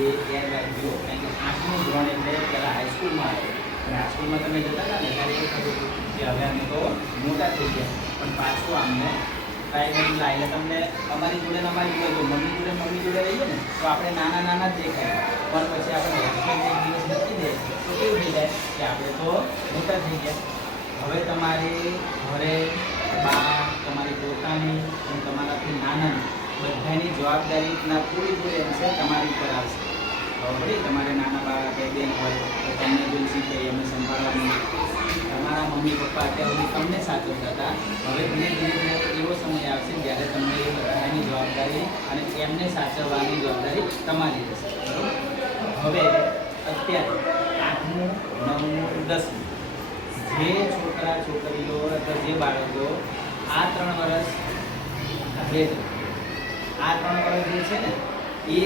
એ air bag જુઓ કારણ કે આઠમું ધોરણ એટલે પહેલાં હાઈસ્કૂલમાં આવે અને હાઈસ્કૂલમાં તમે જતા હતા ને, ત્યારે એ થતું કે હવે અમે તો મોટા થઈ ગયા. પણ પાછું અમને લાય એટલે તમને અમારી જોડે અમારી જોડે જો, મમ્મી જોડે મમ્મી જોડે રહીએ ને, તો આપણે નાના નાના જ દેખાય. પણ પછી આપણે હોસ્ટેલ એક દિવસ નથી દે, તો કેવું થઈ જાય કે આપણે તો મોટા થઈ ગયા. હવે તમારી ઘરે બા, તમારી પોતાની અને તમારાથી નાનાની બધાની જવાબદારી પૂરેપૂરી પૂરી પૂરી અંશે તમારી ઉપર આવશે. હવે તમારે નાના બાળક કે બેન હોય, તો તમને જોઈ શીખે એમને સંભાળવાની તમારા મમ્મી, પપ્પા અત્યાર સુધી તમને સાચવતા હતા. હવે ધીરે ધીરે એવો સમય આવશે જ્યારે તમને એ બધાની જવાબદારી અને એમને સાચવવાની જવાબદારી તમારી રહેશે. હવે અત્યારે આઠમું, નવમું દસમું. જે છોકરા, છોકરીઓ, અથવા જે બાળકો આ ત્રણ વર્ષ છે આ ત્રણ વર્ષ જે છે ને, એ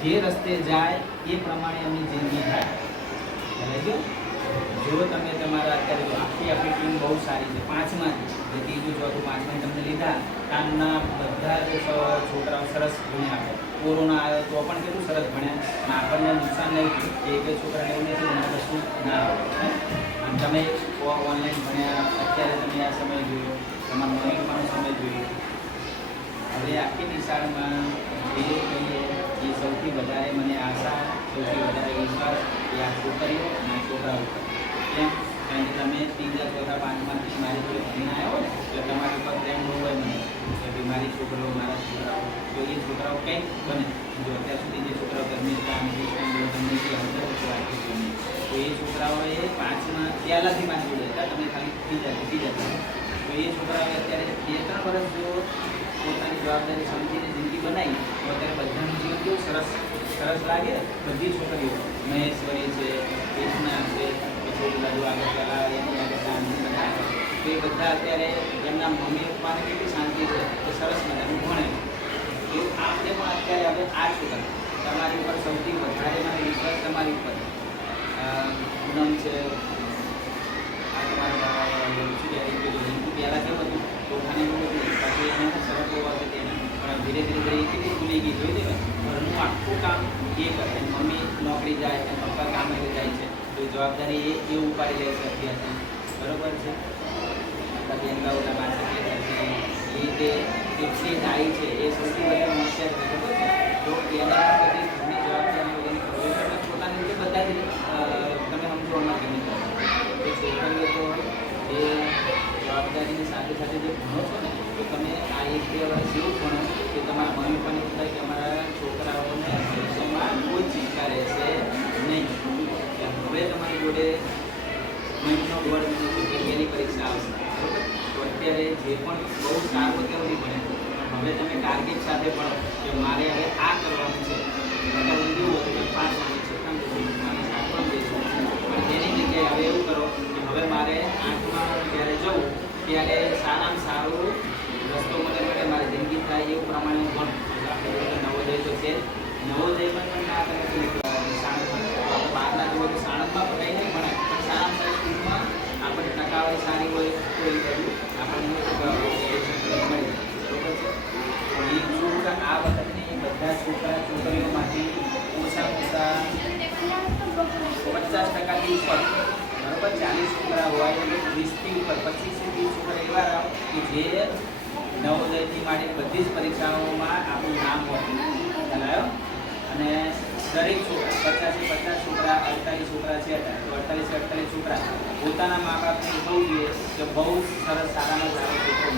જે રસ્તે જાય એ પ્રમાણે એમની જિંદગી થાય. સમજાઈ ગયું? જો તમે તમારા અત્યારે જો આખી આપણી ટીમ બહુ સારી છે પાંચમાંથી જે ત્રીજું, ચોથું પાંચમાં તમને લીધા, કામના બધા જે છોકરાઓ સરસ ભણ્યા આપણે કોરોના આવ્યો તો પણ કેટલું સરસ ભણ્યા અને આપણને નુકસાન નહીં થયું. કે છોકરાને એવું નથી મને કશું ના આવે અને તમે ઓનલાઈન ભણ્યા, અત્યારે તમે આ સમય જોયો તમારા મમ્મી પપ્પાનો સમય જોયો હવે આખી નિશાળમાં જે કહીએ એ સૌથી વધારે મને આશા સૌથી વધારે વિશ્વાસ એ આ છોકરીઓ અને આ છોકરાઓ ઉપર કેમ કારણ કે તમે ત્રીજા ચોથા પાંચમાંથી મારી જોડે ભણીને આવ્યા હો ને એટલે તમારી ઉપર પ્રેમ બહુ હોય મને કે ભાઈ મારી છોકરો મારા છોકરાઓ તો એ છોકરાઓ કંઈક બને જો અત્યાર સુધી જે છોકરાઓ ગરમી કામ શિક્ષણ જો તમને જે અવસર હતો આપ્યો છે એમને, તો એ છોકરાઓએ પાંચમાં પહેલાંથી મારી જોડે હતા તમે ખાલી ત્રીજા ત્રીજા તો એ છોકરાઓએ અત્યારે બે ત્રણ વર્ષ જો પોતાની જવાબદારી સમજીને જિંદગી બનાવી, તો અત્યારે બધાનું જીવન કેવું સરસ સરસ લાગે? બધી છોકરીઓ. મહેશ્વરી છે, કૃષ્ણા છે, પછી પેલા આગળ એની આગળ તો એ બધા અત્યારે એમના મમ્મી પપ્પાને કેટલી શાંતિ છે તો સરસ મજાનું ભણે. એ આપણે પણ અત્યારે હવે આ છોકરા તમારી ઉપર સૌથી વધારે મને વિશ્વાસ તમારી ઉપર. પૂનમ છે, આ તમારા શું પહેલાં કેવું હતું? તોફાની એને સરળ હોવા હતી એને પણ ધીરે ધીરે ધીરે કેટલી ભૂલી ગઈ જોઈ દે ઘરનું આખું કામ એ કરે મમ્મી નોકરી જાય છે પપ્પા કામે જાય છે તો જવાબદારી એ એ ઉપાડી લે છે અત્યારથી બરોબર છે પાસે એ તે કેટલી ડાઈ છે એ સૌથી વધારે હોશિયાર છે બરોબર છે તો એને બધી ઘરની જવાબદારી વગેરે કરવી તમે પોતાની રીતે બધા જ અ, તમે સમજો આમાં કેવી રીતે તો છોકરીઓ તો એ જવાબદારીની સાથે સાથે જે ભણો છો ને તો તમે આ એક બે વર્ષ એવું કે તમારા મમ્મી થાય કે અમારા છોકરાઓને ભવિષ્યમાં કોઈ ચિંતા રહેશે નહીં. હવે તમારી જોડે મહિનો, દોઢ મહિનો પહેલી પરીક્ષા આવશે. અત્યારે જે પણ બહુ સારું અત્યારે નહીં પણ હવે તમે ટાર્ગેટ સાથે ભણો મારે આ કરવાનું છે. પાંચ વાગે છે. કામ જવું સાત પણ જઈશું પણ તેની જગ્યાએ હવે એવું કરો કે હવે મારે આઠમાં જ્યારે જવું, ત્યારે સારામાં સારું રસ્તો મને મળે મારી જિંદગી થાય એવું પ્રમાણે એટલે આપણે નવોદય તો છે. નવોદયમાં પણ ના કરે સાણંદમાં બહારના જુઓ તો સાણંદમાં પણ કંઈ નહીં ભણે પણ સારામાં સારી સ્કૂલમાં આપણને ટકાવારી સારી હોય તો એ બધું, આપણને મળી બરોબર છે આ વખતની બધા છોકરા છોકરીઓમાંથી ઓછા ઓછા પચાસ ટકાથી ઉપર, બરોબર, ચાલીસ છોકરા હોય, વીસથી ઉપર, પચીસથી વીસ છોકરા એવા કે જે નવોદયથી માંડી બધી જ પરીક્ષાઓમાં આપણું નામ ખ્યાલ અને દરેક છોકરા, પચાસથી પચાસ છોકરા, અડતાલીસ છોકરા છે તો અડતાલીસ અડતાલીસ છોકરા પોતાના મા બાપને કહું જોઈએ કે બહુ સરસ સારામાં સારો છોકરો